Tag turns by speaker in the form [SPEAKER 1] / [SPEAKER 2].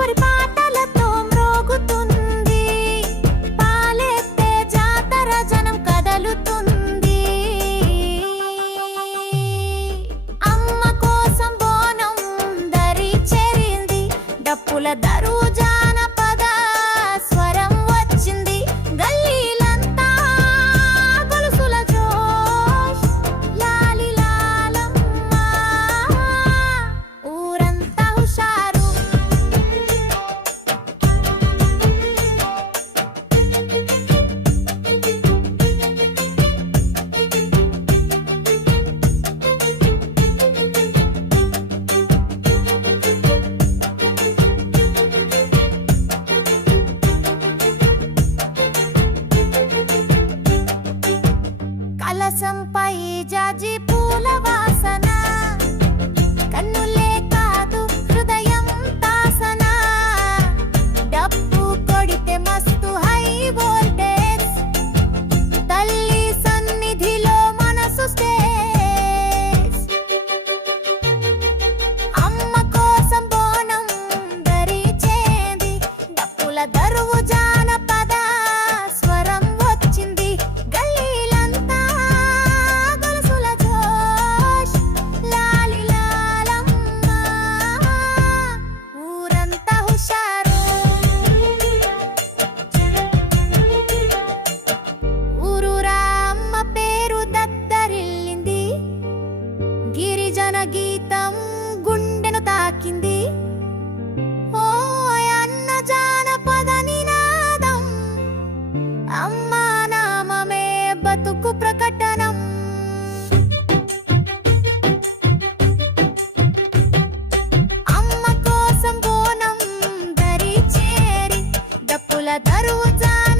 [SPEAKER 1] ఈశ్వరి పాలెత్తే కదలుతుంది. అమ్మ కోసం బోనం చేరింది డప్పుల కలసంపై జాజి పూల వాసన. కన్నులే కాదు హృదయం తాసన. డప్పు కొడితే మస్తు హై వోల్టేజ్. తల్లి సన్నిధిలో మనసు స్టేజ్. అమ్మ కోసం బోనం ధరించేది డప్పుల దరువు అమ్మ కోసం